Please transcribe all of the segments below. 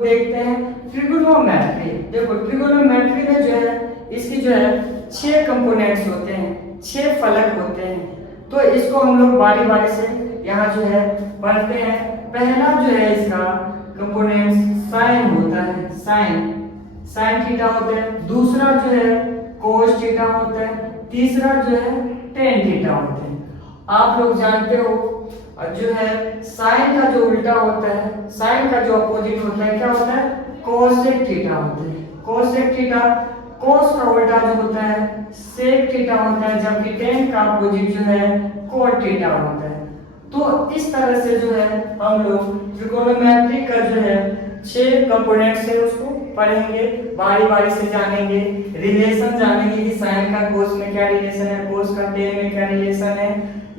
देखते हैं ट्रिगोनोमेट्री। देखो ट्रिगोनोमेट्री में जो है इसकी जो है 6 कंपोनेंट्स होते हैं, 6 फलक होते हैं। तो इसको हम लोग बारी बारी से यहाँ जो है पढ़ते हैं। पहला जो है इसका कंपोनेंट साइन होता है, साइन थीटा होता है। दूसरा जो है कोस थीटा होता है। तीसरा जो है टेन थीटा होता है। आप लोग जानते हो और जो है साइन का जो उल्टा होता है, साइन का जो अपोजिट होता है क्या होता है, कोसेक थीटा होता है। कोसेक थीटा, कोस का उल्टा जो होता है सेक थीटा होता है, जबकि टेन का अपोजिट जो है कोट थीटा होता है। तो इस तरह से जो है हम लोग ट्रिगोनोमेट्री का जो है 6 कंपोनेंट्स है उसको पढ़ेंगे, बारी बारी से जानेंगे, रिलेशन जानेंगे कि साइन का कोस में क्या रिलेशन है, कोस का टेन में क्या रिलेशन है।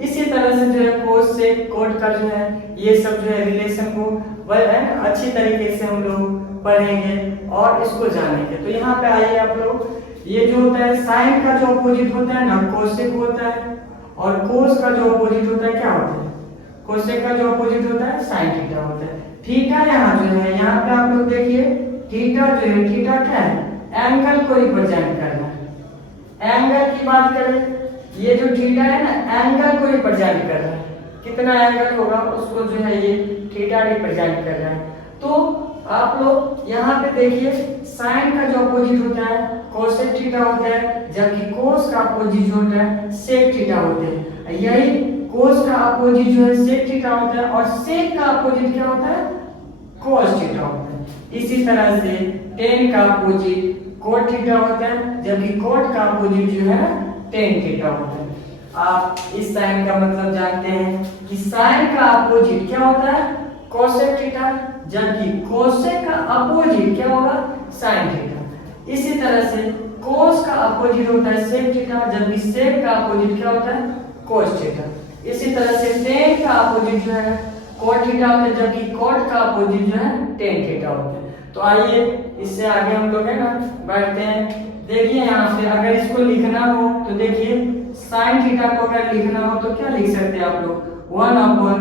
इसी तरह से जो है कोस से कोट का जो है ये सब जो है रिलेशन को अच्छी तरीके से हम लोग पढ़ेंगे और इसको जानेंगे। तो यहाँ पे आइए आप लोग, ये जो होता है साइन का जो अपोजिट होता है ना कोसेक होता है, और कोस का जो अपोजिट होता है क्या होता है, कोसेक का जो अपोजिट होता है साइन थीटा होता है। थीटा यहाँ जो है, यहाँ पे आप लोग देखिए थीटा जो है, थीटा क्या है, एंगल को रिप्रेजेंट करना है। एंगल की बात करें, ये जो थीटा है ना एंगल को रिप्रेजेंट कर रहा है, कितना एंगल होगा उसको जो है ये थीटा रिप्रेजेंट कर रहा है। तो आप लोग यहाँ पे देखिए साइन का जो अपोजिट होता है कोसेक थीटा होता है, जबकि कोस का अपोजिट होता है सेक थीटा होता है। यही कोस का अपोजिट जो है सेक थीटा होता है और सेक का अपोजिट क्या होता है, कोस थीटा होता है। इसी तरह से टेन का अपोजिट कोट थीटा होता है, जबकि कोट का अपोजिट जो है टेन थीटा होता है। आप इस साइन का मतलब जानते हैं कि साइन का अपोजिट क्या होता है, कोसेक थीटा, जबकि कोसेक का अपोजिट क्या होगा, साइन थीटा। इसी तरह से कोस का अपोजिट होता है सेक थीटा, जबकि सेक का अपोजिट क्या होता है, कोस थीटा। इसी तरह से टेन का अपोजिट जो है कोट थीटा होता है, जबकि कोट का अपोजिट जो है टेन थीटा होता है। तो आइए इससे आगे हम लोग है ना बढ़ते हैं। देखिए यहाँ पे अगर इसको लिखना हो तो देखिए साइन थीटा को अगर लिखना हो तो क्या लिख सकते हैं आप लोग, 1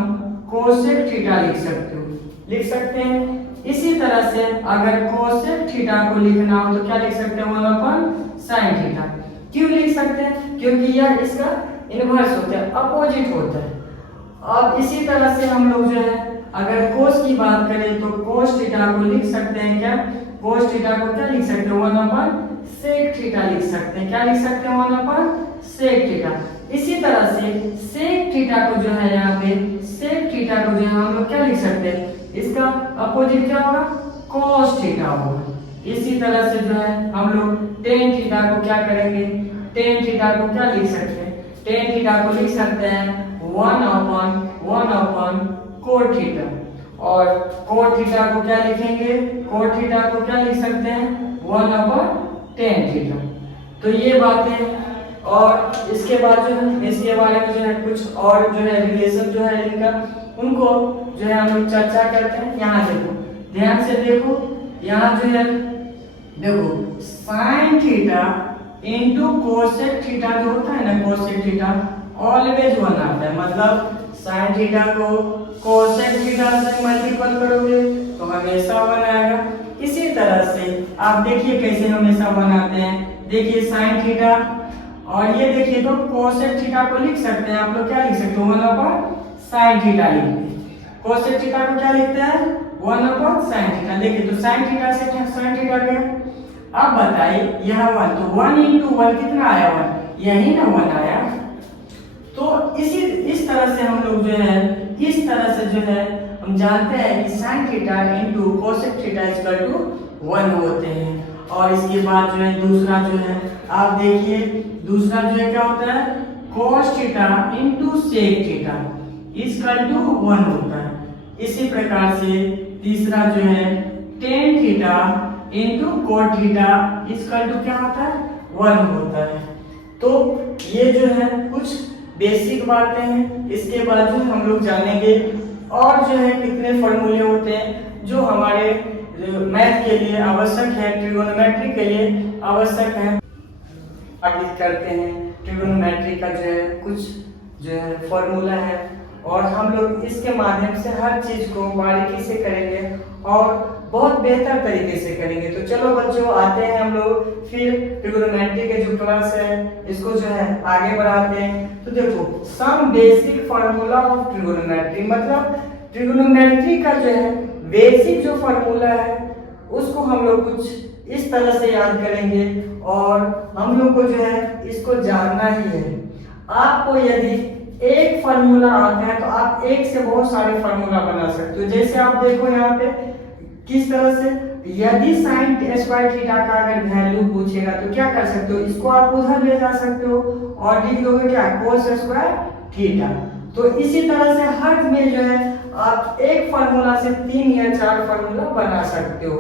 कोसेक थीटा लिख सकते हो, लिख सकते हैं। इसी तरह से अगर कोसेक थीटा को लिखना हो तो क्या लिख सकते हैं, 1 साइन थीटा। क्यों लिख सकते हैं, क्योंकि यह इसका इनवर्स होता है, अपोजिट होता है। अब इसी तरह से हम लोग जो है अगर कोस की बात करें तो कोस थीटा को लिख सकते हैं क्या, कोस थीटा को क्या लिख सकते हैं, 1 सेक थीटा लिख सकते हैं। क्या लिख सकते हैं, 1 सेक थीटा। इसी तरह से सेक थीटा को जो है यहाँ पे सेक थीटा को जो है हम लोग क्या लिख सकते हैं, इसका अपोजिट क्या होगा, कोस थीटा होगा। इसी तरह से जो है हम लोग टेन थीटा को क्या करेंगे, टेन थीटा को क्या लिख सकते हैं, टेन थीटा को लिख सकते हैं 1 कोट थीटा। और कोट थीटा को क्या लिखेंगे, कोट थीटा को क्या लिख सकते हैं, 1/10 थीटा। तो ये बातें, और इसके बाद जो है इसके बारे में जो है कुछ और जो है रिलेशन जो है इनका, उनको जो है हम लोग चर्चा करते हैं। यहाँ देखो, ध्यान से देखो, यहाँ जो है देखो sign theta into cosec theta जो होता है ना, कोसेक थीटा ऑलवेज 1 आता है। मतलब साइन थीटा को कोसेक थीटा से मल्टीपल करोगे तो हमेशा 1 आएगा। इसी तरह से आप देखिए कैसे हमेशा 1 आते हैं। देखिए साइन थीटा और ये देखिए तो कोसेक थीटा को लिख सकते हैं आप लोग, क्या लिख सकते हो, 1/साइन थीटा लिखते हैं। कोसेक थीटा को क्या लिखते हैं, 1/साइन थीटा। देखिए तो साइन थीटा से साइन थीटा क्या, अब बताइए यहाँ 1 तो 1 × 1 कितना आया, 1 यही ना 1 आया। तो इस तरह से हम लोग जो है इस तरह से जो है हम जानते हैं कि sine theta into cosec theta equal to 1 होते हैं। और इसके बाद जो है दूसरा जो है आप देखिए, दूसरा जो है क्या होता है, cos theta into sec theta equal to 1 होता है। इसी प्रकार से तीसरा जो है tan theta into cot theta equal to क्या होता है, 1 होता है। तो ये जो है कुछ बेसिक बातें हैं। इसके बाद जो हम लोग जानेंगे और जो है कितने फॉर्मूले होते हैं जो हमारे मैथ के लिए आवश्यक है, ट्रिगोनोमेट्री के लिए आवश्यक है। आगे करते हैं ट्रिगोनोमेट्री का जो है कुछ जो है फॉर्मूला है, और हम लोग इसके माध्यम से हर चीज को बारीकी से करेंगे और बहुत बेहतर तरीके से करेंगे। तो चलो बच्चों आते हैं हम लोग फिर ट्रिगोनोमेट्री के जो क्लास है इसको जो है आगे बढ़ाते हैं। तो देखो some basic formula of trigonometry, मतलब ट्रिगोनोमेट्री का जो है बेसिक जो फार्मूला है उसको हम लोग कुछ इस तरह से याद करेंगे और हम लोग को जो है इसको जानना ही है। आपको यदि एक फार्मूला आता है तो आप एक से बहुत सारे फार्मूला बना सकते हो। जैसे आप देखो यहाँ पे किस तरह से, यदि साइन स्क्वायर थीटा का अगर वैल्यू पूछेगा तो क्या कर सकते हो, इसको आप उधर ले जा सकते हो और लिख दोगे क्या, कोस स्क्वायर थीटा। तो इसी तरह से हर में जो है आप एक फार्मूला से 3 या 4 फार्मूला बना सकते हो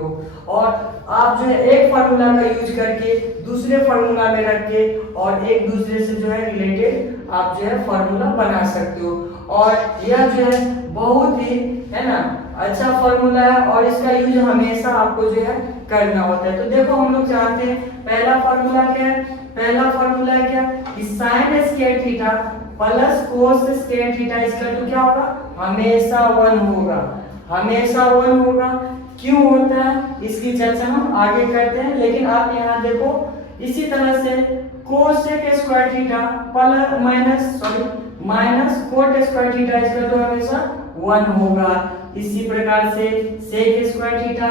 और आप जो है एक फार्मूला का यूज करके दूसरे फार्मूला में रख के और एक दूसरे से जो है रिलेटेड आप जो है फार्मूला बना सकते हो। और यह जो है बहुत ही है ना अच्छा फार्मूला है और इसका यूज हमेशा आपको जो है करना होता है। तो देखो हम लोग जानते हैं पहला फार्मूला क्या है, पहला फार्मूला है क्या कि sine square theta plus cos square theta इसका तो क्या होगा, हमेशा 1 होगा, हमेशा 1 होगा। क्यों होता है इसकी चर्चा हम आगे करते हैं, लेकिन आप यहाँ देखो इसी तरह से cosec square theta plus minus cot square theta इसका तो हमेशा 1 होगा। इसी प्रकार से sec square theta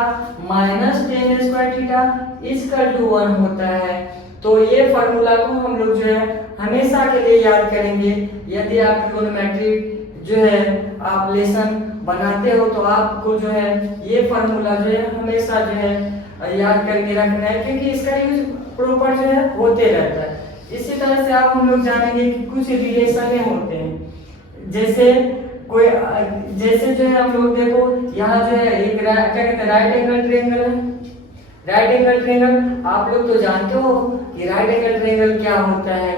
minus tan square theta इसका तो 1 होता है। तो ये फार्मूला को हम लोग जो है हमेशा के लिए याद करेंगे। यदि आप ट्रिगोनोमेट्री जो है आप लेसन बनाते हो तो आपको जो है ये फार्मूला जो है हमेशा जो है याद करके रखना है, क्योंकि इसका यूज प्रॉपर जो है होते रहता है। इसी तरह से आप हम लोग जानेंगे कि कुछ रिलेशन होते हैं, जैसे कोई जैसे जो है हम लोग देखो यहाँ जो है एक क्या कहते हैं राइट एंगल ट्रायंगल है। राइट एंगल ट्रायंगल आप लोग तो जानते हो कि राइट एंगल ट्रायंगल क्या होता है।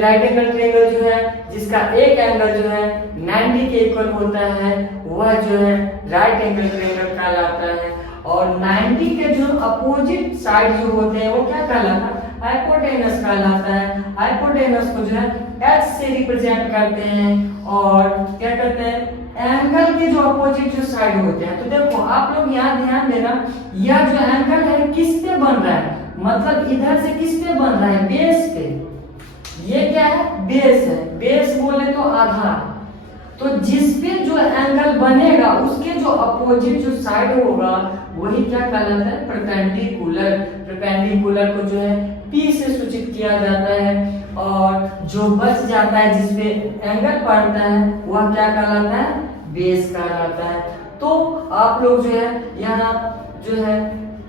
राइट एंगल ट्रायंगल जो है जिसका एक एंगल जो है 90 के इक्वल होता है वह जो है राइट एंगल ट्रायंगल कहलाता है। और 90 के जो अपोजिट साइड जो होते हैं वो क्या कहलाता है, हाइपोटेनस कहलाता है। हाइपोटेनस को जो है h से रिप्रेजेंट करते हैं और क्या कहते हैं एंगल के जो अपोजिट जो साइड होते हैं। तो देखो आप लोग यहाँ ध्यान देना, यह जो एंगल है किस पे बन रहा है, मतलब इधर से किस पे बन रहा है, बेस पे। ये क्या है, बेस है। बेस बोले तो आधार। तो जिस पे जो एंगल बनेगा उसके जो अपोजिट जो साइड होगा वही क्या कहलाता है, परपेंडिकुलर। परपेंडिकुलर को जो है P से सूचित किया जाता है और जो बच जाता है जिसपे एंगल पड़ता है वह क्या कहलाता है, बेस कहलाता है। तो आप लोग जो है यहाँ जो है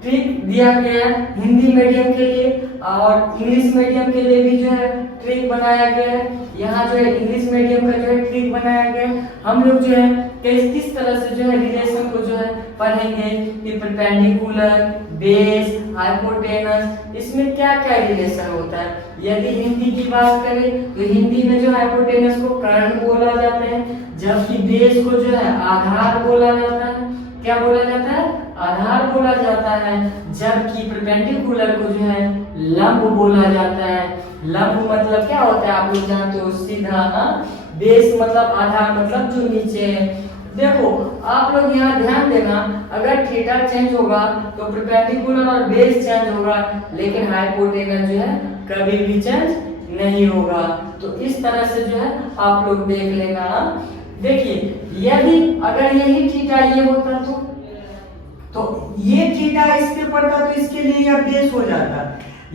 ट्रिक दिया गया है हिंदी मीडियम के लिए और इंग्लिश मीडियम के लिए भी जो है ट्रिक बनाया गया है। यहाँ जो है इंग्लिश मीडियम का जो है ट्रिक बनाया गया है। हम लोग जो है किस तरह से जो है रिलेशन को जो है पढ़ेंगे कि परपेंडिकुलर, बेस, हाइपोटेनस, इसमें क्या क्या रिलेशन होता है। यदि हिंदी की बात करें तो हिंदी में जो हाइपोटेनस को कर्ण बोला जाता है, जबकि बेस को जो है आधार बोला जाता है। क्या बोला जाता है, आधार बोला जाता है। जबकि परपेंडिकुलर को जो है लंब बोला जाता है। लंब मतलब क्या होता है आप लोग जानते हो, सीधा। बेस मतलब आधार मतलब जो नीचे है। देखो आप लोग यहाँ ध्यान देना, अगर थीटा चेंज होगा तो परपेंडिकुलर और बेस चेंज होगा, लेकिन हाइपोटेनस जो है कभी भी चेंज नहीं होगा। तो इस तरह से जो है आप लोग देख लेना। देखिए यदि अगर यही थीटा ये होता तो ये थीटा इस पे पड़ता तो इसके लिए यह बेस हो जाता।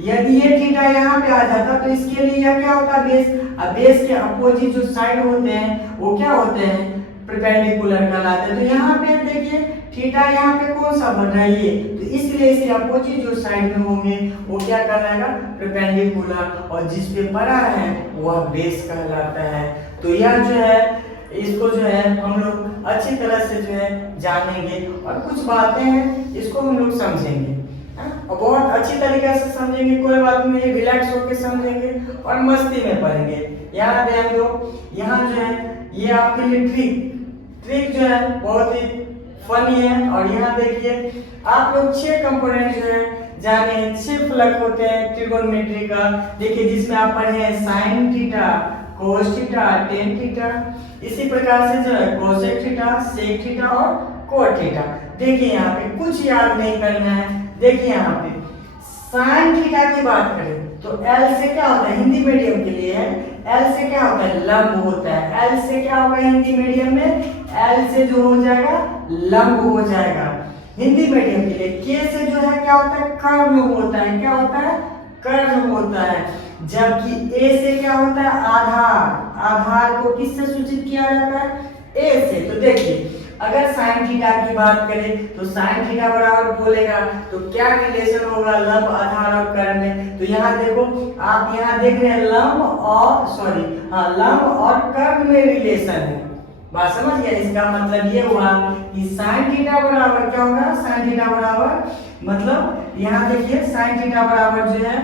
यदि ये थीटा यहाँ पे आ जाता तो इसके लिए यह क्या होता, बेस। अब बेस के अपोजिट जो साइड होते हैं वो क्या होते हैं, परपेंडिकुलर कहलाते हैं। तो यहाँ पे देखिए थीटा यहाँ पे कौन सा बन रहा है, ये, तो इसलिए इसके अपोजिट जो साइड में होंगे वो क्या कहलाएगा, परपेंडिकुलर, और जिस पे पड़ा है वह बेस कहलाता है। तो यह जो है इसको जो है हम लोग अच्छी तरह से जो है जानेंगे और कुछ बातें हैं इसको हम लोग समझेंगे और बहुत अच्छी तरीके से समझेंगे। कोई बात नहीं, रिलैक्स होकर समझेंगे और मस्ती में पढ़ेंगे। यहाँ ध्यान दो, यहाँ जो है ये आपके लिए ट्रिक जो है बहुत ही फनी है। और यहाँ देखिए आप लोग 6 कंपोनेंट जो है जाने, 6 फलक होते हैं ट्रिगोनोमेट्री का। देखिए जिसमें आप पढ़े हैं sine theta, cos theta, tan theta. इसी प्रकार से जो है कोसेक थीटा, सेक थीटा और कोट थीटा। देखिए यहाँ पे कुछ याद नहीं करना है। देखिए यहाँ पे साइन थीटा की बात करें तो L से क्या होता है, हिंदी मीडियम के लिए है, L से क्या होता है, लंब होता है। L से क्या होगा हिंदी मीडियम में, L से जो हो जाएगा लंब हो जाएगा हिंदी मीडियम के लिए। K से जो है क्या होता है, कर्ण होता है। क्या होता है, कर्ण होता है। जबकि A से क्या होता है, आधार। आधार को किससे सूचित किया जाता है, A से। तो देखिए अगर साइन थीटा की बात करें तो साइन थीटा बराबर बोलेगा तो क्या रिलेशन होगा लंब, आधार और कर्ण में। तो यहाँ देखो, आप यहाँ देख रहे हैं लंब और लंब और कर्ण में रिलेशन है। बात समझ गया। इसका मतलब ये हुआ कि साइन थीटा बराबर क्या होगा, साइन थीटा बराबर मतलब यहाँ देखिए साइन थीटा बराबर जो है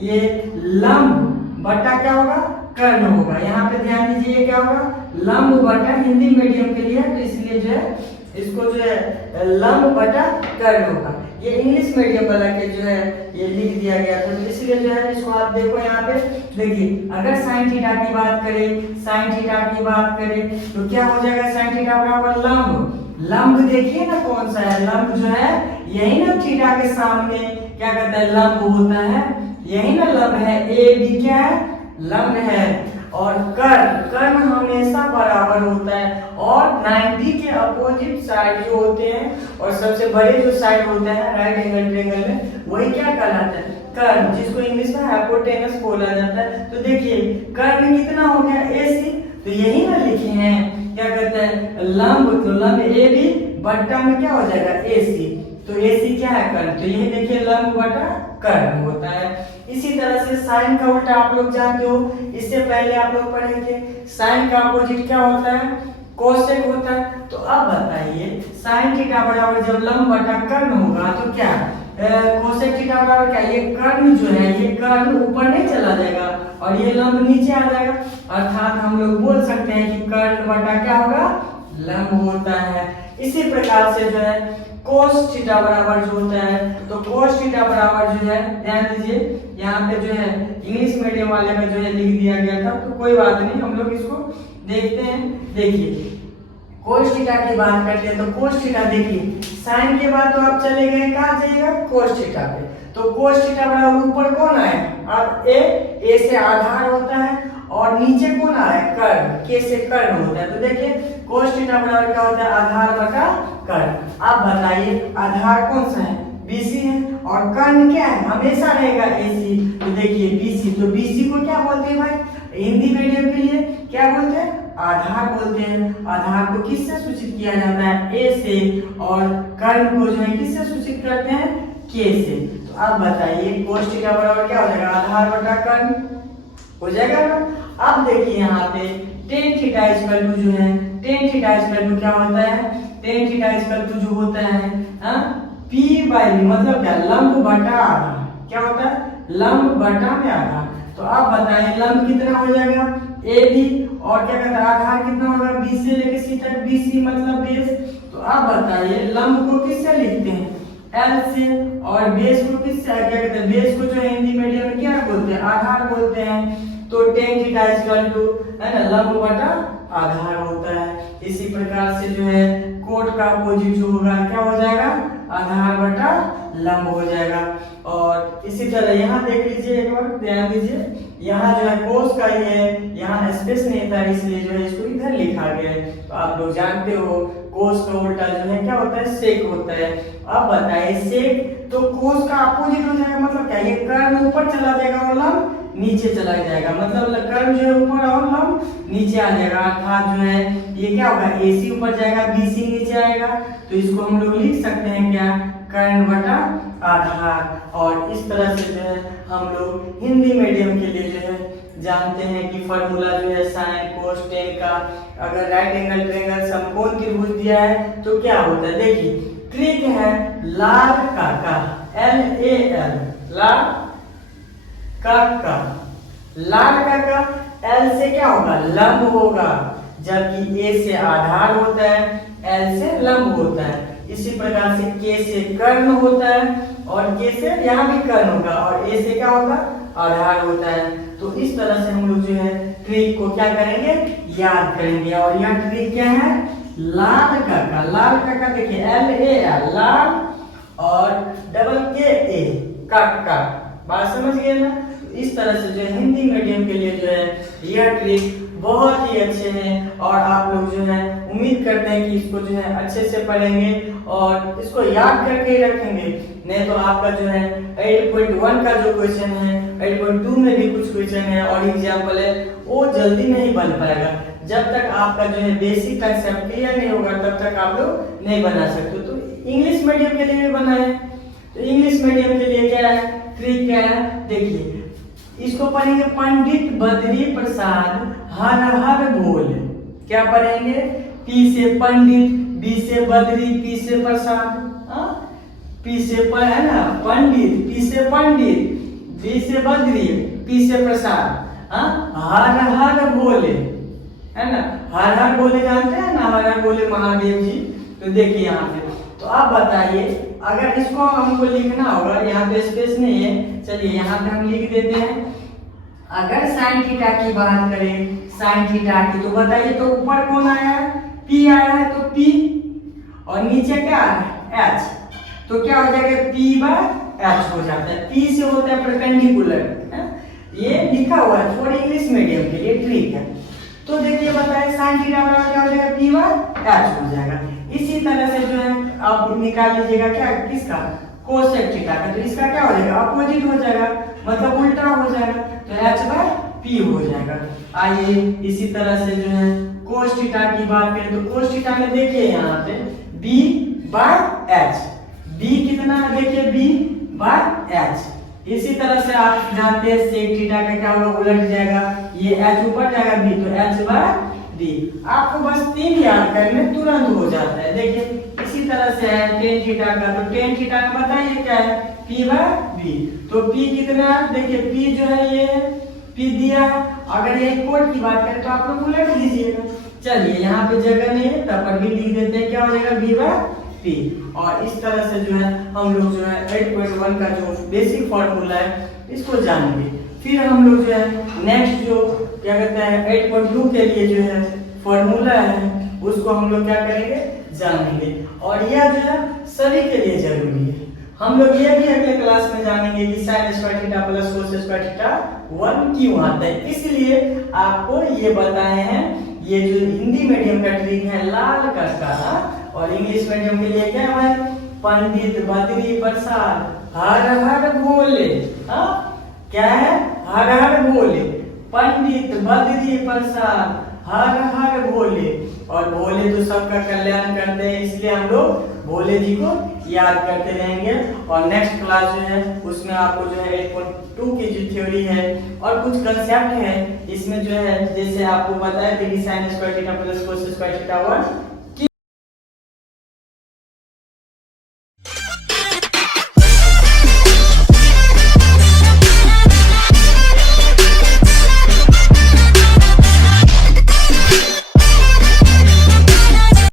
ये लंब बटा क्या होगा, कर्ण होगा। यहाँ पे ध्यान दीजिए ये क्या होगा, लंब बटा, हिंदी मीडियम के लिए तो इसलिए जो है इसको जो है लंब बटा कर्ण होगा। ये इंग्लिश मीडियम वाला के जो है ये लिख दिया गया था, तो इसलिए जो है इसको आप देखो यहाँ पे देखिए, अगर साइन थीटा की बात करें, साइन थीटा की बात करें तो क्या हो जाएगा, साइन थीटा बराबर लंब। लंब देखिए ना कौन सा है, लंब जो है यही ना थीटा के सामने क्या कहता है, लंब होता है, यही ना लंब है। ए बी क्या है, लंब है। और कर्ण हमेशा बराबर होता है और 90 के अपोजिट साइड जो होते हैं और सबसे बड़े जो साइड होते हैं राइट एंगल ट्रायंगल में, वही क्या कहलाता है, कर्ण, जिसको इंग्लिश में हाइपोटेनस बोला जाता है। तो देखिए कर्ण कितना हो गया, AC। तो यही ना लिखे हैं क्या कहते हैं लंब, तो लंब AB बट्टा में क्या हो जाएगा, AC। तो AC क्या है, कर्ण। तो यही देखिए लंब बटा कर्ण होता है। इसी तरह से साइन का उल्टा आप लोग जानते हो, इससे पहले आप लोग पढ़े थे, साइन का अपोजिट क्या होता है, कोसेक होता है। तो अब बताइए साइन थीटा बराबर जब लंब बटा कर्ण होगा तो क्या कोसेक थीटा बराबर क्या, ये कर्ण जो है ये कर्ण ऊपर नहीं चला जाएगा और ये लंब नीचे आ जाएगा, अर्थात हम लोग बोल सकते हैं कि कर्ण बटा क्या होगा, लंब होता है। इसी प्रकार से जो है कोस थीटा बराबर जो होता है, तो कोस थीटा बराबर जो है ध्यान दीजिए यहाँ पे जो है इंग्लिश मीडियम वाले में जो है लिख दिया गया था, तो कोई बात नहीं, हम लोग इसको देखते हैं। देखिए कोस थीटा की बात करते हैं तो कोस थीटा देखिए, साइन के बाद तो आप चले गए कहाँ जाइएगा, कोस थीटा पे। तो कोस थीटा बराबर ऊपर कौन आए, अब ए से आधार होता है और नीचे कौन आ रहा है, कर्ण, के से कर्ण होता है। तो देखिए कोस थीटा बराबर क्या होता है, आधार बटा कर्ण। आप बताइए आधार कौन सा है, BC है और कर्ण क्या है, हमेशा रहेगा AC। तो देखिए BC, तो BC को क्या बोलते हैं भाई, हिंदी मीडियम के लिए क्या बोलते हैं, आधार बोलते हैं। आधार को किससे सूचित किया जाता है, A से, और कर्ण को जो है किससे सूचित करते हैं, K से। तो आप बताइए कोस थीटा बराबर क्या हो जाएगा, आधार बटा कर्ण हो जाएगा ना। अब देखिए यहाँ पे टेन थीटा इक्वल टू जो है, टेन थीटा इक्वल टू क्या होता है, टेन थीटा इक्वल टू जो होता है P बाई V, मतलब क्या, लंब बटा आधार। क्या होता है, लंब बटा में आधार। तो आप बताएं लंब कितना हो जाएगा, AB, और क्या कहता है आधार कितना होगा, B से लेके C तक, BC मतलब बेस। तो आप बताइए लंब को किससे लिखते हैं, L से, और बेस को किससे, क्या कहते हैं, बेस को जो हिंदी मीडियम में क्या बोलते हैं, आधार बोलते हैं। तो टेन थीटा इक्वल टू है ना लंब बटा आधार होता है। इसी प्रकार से जो है कोट का अपोजिट जो होगा क्या हो जाएगा, आधार बटा लंब हो जाएगा। और इसी तरह यहाँ देख लीजिए, एक बार ध्यान दीजिए, यहाँ जो है कोस का ही है, यहाँ स्पेस नहीं था इसलिए जो है इसको इधर लिखा गया है। तो आप लोग जानते हो कोस का उल्टा जो है क्या होता है, सेक होता है। अब बताइए सेक, तो कोस का अपोजिट हो जाएगा, मतलब क्या, ये कर्ण ऊपर चला जाएगा और लंब नीचे चला जाएगा, मतलब कर्ण जो है ऊपर और लंब नीचे आ जाएगा, अर्थात जो है ये क्या होगा, AC ऊपर जाएगा, BC नीचे आएगा। तो इसको हम लोग लिख सकते हैं क्या, कर्ण बटा आधार। और इस तरह से जो है हम लोग हिंदी मीडियम के लिए जो है जानते हैं कि फॉर्मूला जो है साइन कोस टेन का, अगर राइट एंगल ट्रायंगल समकोण त्रिभुज दिया है तो क्या होता है। देखिए ट्रिक है लाग का, LAL, लाग का, लाग का L से क्या होगा, लंब होगा, जबकि A से आधार होता है, L से लंब होता है। इसी प्रकार से K से कर्ण होता है और K से यहाँ भी कर्ण होगा और A से क्या होगा, आधार होता है। तो इस तरह से हम लोग जो है ट्रिक को क्या करेंगे, याद करेंगे। और यह ट्रिक क्या है, लाल काका। लाल काका देखिए LAL लाल और डबल KA काका। बात समझ गए ना। इस तरह से जो है हिंदी मीडियम के लिए जो है यह ट्रिक बहुत ही अच्छे हैं और आप लोग जो है उम्मीद करते हैं कि इसको जो है अच्छे से पढ़ेंगे और इसको याद करके ही रखेंगे। नहीं तो आपका जो है 8.1 का जो क्वेश्चन है 8.2 में भी कुछ क्वेश्चन है और एग्जाम्पल है वो जल्दी नहीं बन पाएगा। जब तक आपका जो है बेसिक कंसेप्ट क्लियर नहीं होगा तब तक आप लोग नहीं बना सकते। तो इंग्लिश मीडियम के लिए भी बनाए। तो इंग्लिश मीडियम के लिए क्या है, ट्रिक क्या है, देखिए इसको पढ़ेंगे पंडित बद्री प्रसाद हर हर बोल। क्या पढ़ेंगे, P से पंडित, B से बद्री, P से प्रसाद, P से है ना पंडित, P से पंडित, B से बद्री, P से प्रसाद, हर हर बोले, है ना। हर हर बोले जानते हैं ना, हर हर बोले महादेव जी। तो देखिए यहाँ पे, तो आप बताइए अगर इसको हमको लिखना होगा, यहाँ पे स्पेस नहीं है, चलिए यहाँ पे हम लिख देते हैं। अगर साइन थीटा की बात करें, साइन थीटा की, तो बताइए तो ऊपर कौन आया है, P आया है, तो P और नीचे क्या है H, तो क्या हो जाएगा P/H हो जाता है। P से होता है परपेंडिकुलर, ये लिखा हुआ है फॉर इंग्लिश मीडियम के लिए ट्रिक है। तो देखिए बताए साइन थीटा बराबर क्या हो जाएगा, P/H हो जाएगा। इसी तरह से जो है आप निकाल लीजिएगा क्या, किसका, कोसेक थीटा का, तो इसका क्या हो जाएगा, अपोजिट हो जाएगा, मतलब उल्टा हो जाएगा, तो H/P हो जाएगा। आइए इसी तरह से जो है कोस थीटा की बात करें तो कोस थीटा में देखिए यहाँ पे B/H, B कितना है देखिए B/H। इसी तरह से आप जानते हैं सेक थीटा का क्या होगा, उलट जाएगा, ये H ऊपर जाएगा B, तो H/D। आपको बस 3 याद करने तुरंत हो जाता है। देखिए इसी तरह से है टेन थीटा का, तो टेन थीटा का बताइए क्या है, P/B। तो P कितना है देखिए, P जो है ये P दिया है। अगर ये कोड की बात करें तो आप लोग उलट लीजिएगा। चलिए यहाँ पे जगह नहीं है तब पर भी लिख देते हैं, क्या हो जाएगा B/P। और इस तरह से जो है हम लोग जो है 8.1 का जो बेसिक फॉर्मूला है इसको जानेंगे। फिर हम लोग जो है नेक्स्ट जो क्या कहते हैं 8.2 के लिए जो है फॉर्मूला है उसको हम लोग क्या करेंगे, जानेंगे। और यह जो है सभी के लिए जरूरी है। हम लोग ये भी अगले क्लास में जानेंगे कि sine square theta plus cos square theta 1 क्यों आता है। इसलिए आपको ये बताए हैं, ये जो हिंदी मीडियम का ट्रिक है लाल काका, और इंग्लिश मीडियम के लिए क्या है, पंडित बद्री प्रसाद हर हर बोले। क्या है, हर हर बोले, पंडित बद्री प्रसाद हर हर भोले। और भोले तो सबका कल्याण करते हैं, इसलिए हम लोग भोले जी को याद करते रहेंगे। और नेक्स्ट क्लास जो है उसमें आपको जो है 8.2 की जो थ्योरी है और कुछ कंसेप्ट है इसमें जो है, जैसे आपको बताया था कि sine square theta plus cos square theta 1